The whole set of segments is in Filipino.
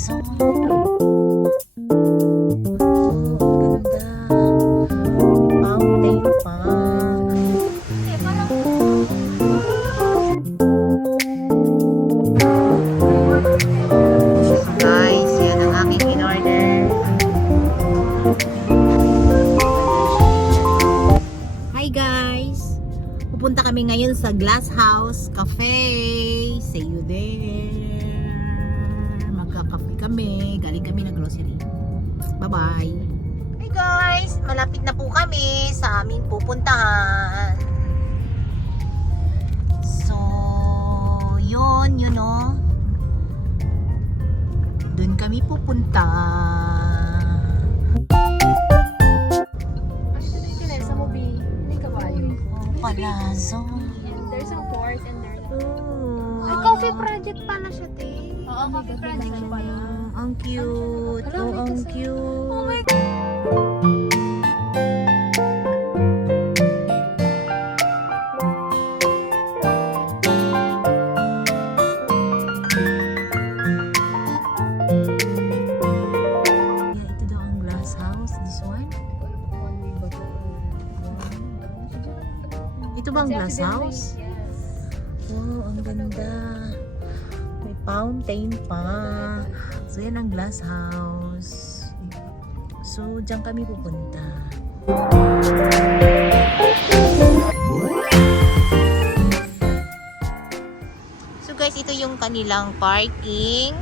Palazzo. Oh, ganda. May fountain pa. So guys, yan ang aking in-order. Hi guys! Pupunta kami ngayon sa Glass House Cafe. See you there. Magkakape kami. Galing kami na grocery. Bye-bye. Hey guys! Malapit na po kami sa aming pupuntahan. So, yun o. Doon kami pupunta. Sa movie, hindi ka ba yun? Palazzo. There's a fort and there's Oh. a coffee project pala siya, te. Oo, coffee project siya pala. Ang cute. Oh, ang cute. Oh my God. Yeah, ito daw ang glass house. This one? Ito ba ang glass house? Yes. Wow, ang ganda. May fountain pa. So, yan ang glass house. So, diyan kami pupunta. So, guys, ito yung kanilang parking.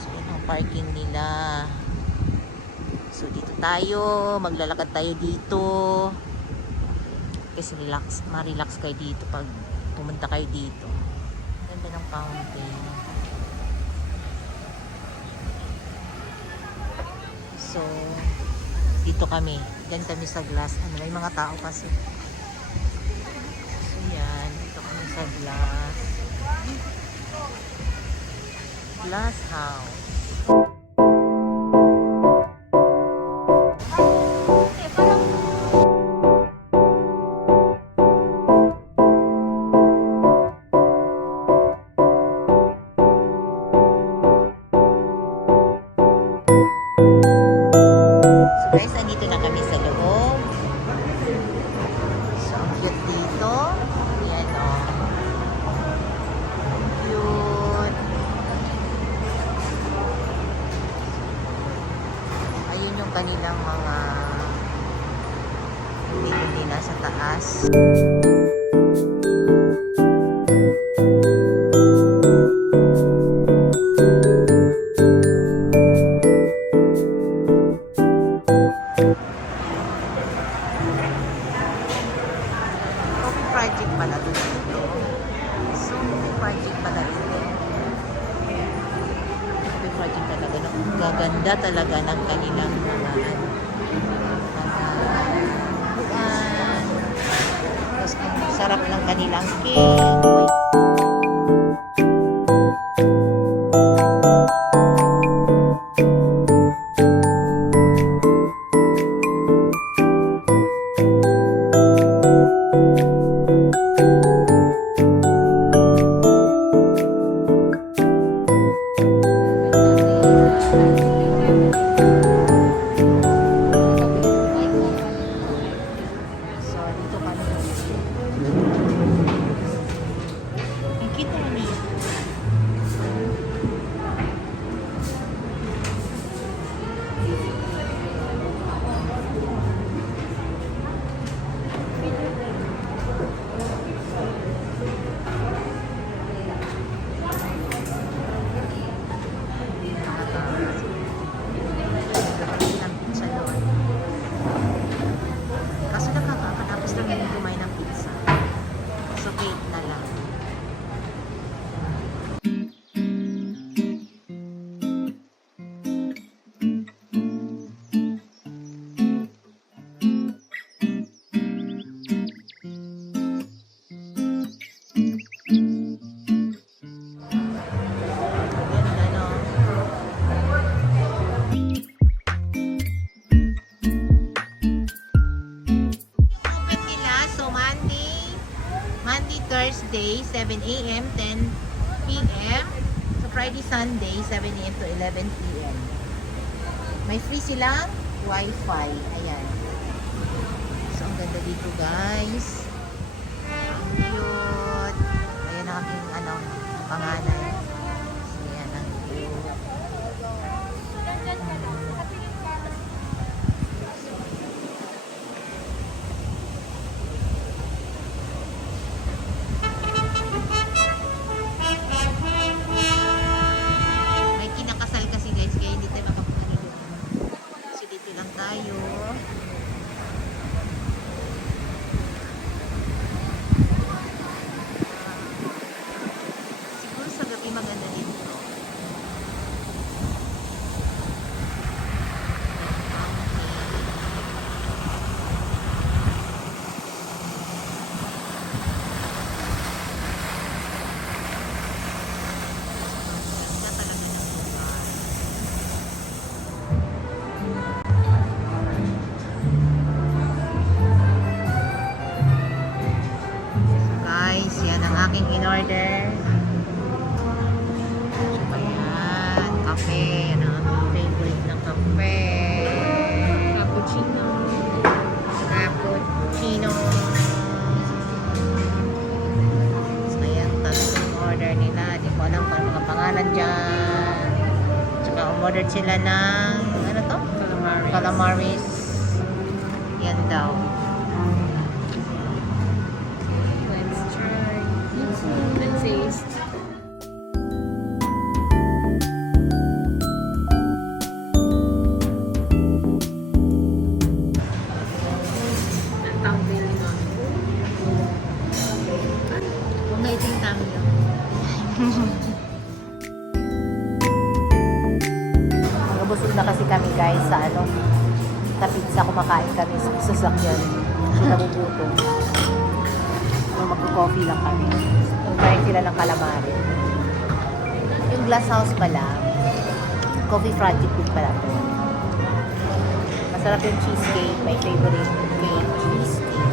So, yan ang parking nila. So, dito tayo. Maglalakad tayo dito. Kasi ma-relax kayo dito pag pumunta kayo dito. Ganda ng fountain. So, dito kami. Diyan kami sa glass. May mga tao kasi. So, yan. Dito kami sa glass house. Guys, andito na kami sa loob. So, ang cute dito. Ayan o. Ang cute. Ayun yung kanilang mga hindi nasa taas. Project pala dito. So, project pala dito. Project talaga. Gaganda talaga ng kanilang mga buwan. Tapos, ang sarap ng kanilang cake. So, dito kami. Ang cute naman niya. Kaso nakakatapos lang yung kumain ng pizza. So, cake na lang. Ganda, no? Monday, Thursday, 7 a.m., 10 p.m. So Friday, Sunday, 7 a.m. to 11 p.m. May free silang Wi-Fi. Ayan. So, ang ganda dito, guys. Ang cute. Ayan ang aking, panganay. So, ayan ang cute. May kinakasal kasi guys, kaya hindi tayo makapunta dito. So dito lang tayo. Siguro sa gabi maganda dito. Ganda talaga ng lugar. Guys, yan ang aking in-order. Ayan, kape. Yan ang aking favorite na kape. Cappuccino. Cappuccino. So, ayan, tatlong order nila. Di ko alam kung ano mga pangalan dyan. Tsaka umorder sila ng, ano to? Calamaris. Calamaris. Yan daw. Let's try. Let's taste. Ang tanggal na. Kung na ito yung tami yun. Nabusog na kasi kami guys sa sa pizza, kumakain kami sa sasakyan. Kasi nabubuto. So magko-coffee lang kami. Kumakain sila ng calamari. Yung glass house pala, coffee project din pala to. Masarap yung cheesecake. My favorite cake, cheesecake.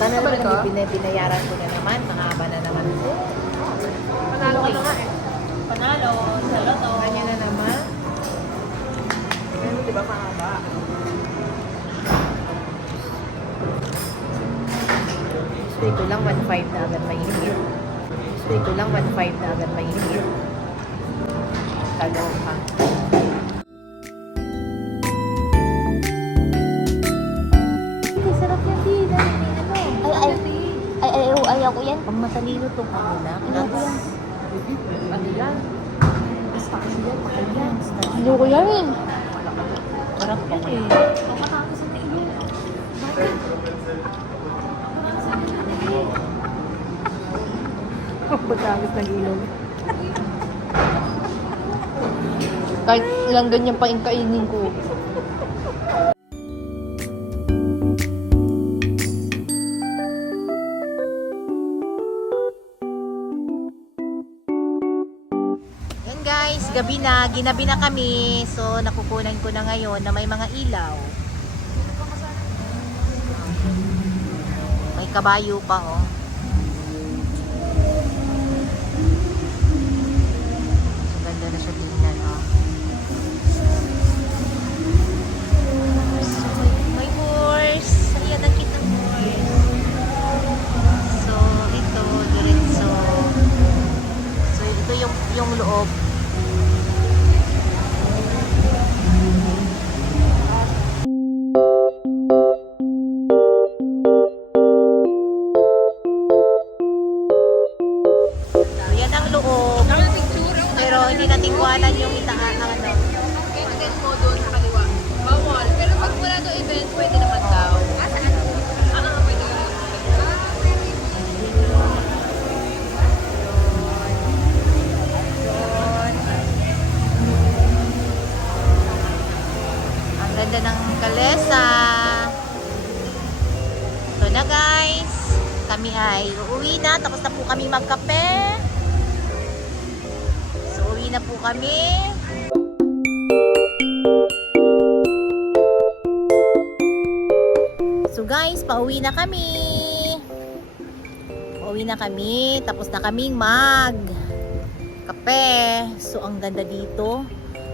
Sana naman binayaran ko na naman. Mahaba na naman ito. Panalo ka na nga eh. Panalo sa loto. Kanya na naman. Ano, di ba mahaba? Gusto ko lang 1.5 na agad mainit. Gusto ko lang 1.5 na agad mainit. Kaloka. Hindi, sarap yan din. Ayaw ko yan. Pang matalino itong ano na. Ayoko yan. Ano yan? Basta kasi yan, pakay yan. Ayaw ko yan. Sarap yan eh. Nakakakos sa tingin yun. Bakit? Pagkakit ng ilong. Kahit ilang ganyan pa yung kainin ko. Yan guys, gabi na. Ginabi na kami. So, nakukunan ko na ngayon na may mga ilaw. May kabayo pa oh. So, ganda na siya tingnan oh. So, may horse. Ayan, ang cute ng horse. So, ito, diretso. So, ito yung loob. So, yan ang loob. Pero hindi natin kuhanan yung itaan ng ano. Event mo doon sa kaliwa. Bawal. Pero pag wala doon event, pwede naman daw. Saan? Pwede ka naman. Ang ganda ng kalesa. So na guys, kami ay uuwi na. Tapos na po kami magkape. So uwi na po kami. So guys, pauwi na kami. Pauwi na kami. Tapos na kaming mag kape. So ang ganda dito.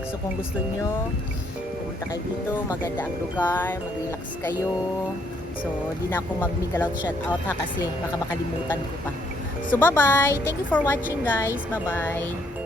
So kung gusto nyo, pumunta kayo dito. Maganda ang lugar. Mag-relax kayo. So di na ako mag-migalout shout out ha kasi baka makalimutan ko pa. So bye bye. Thank you for watching guys. Bye bye.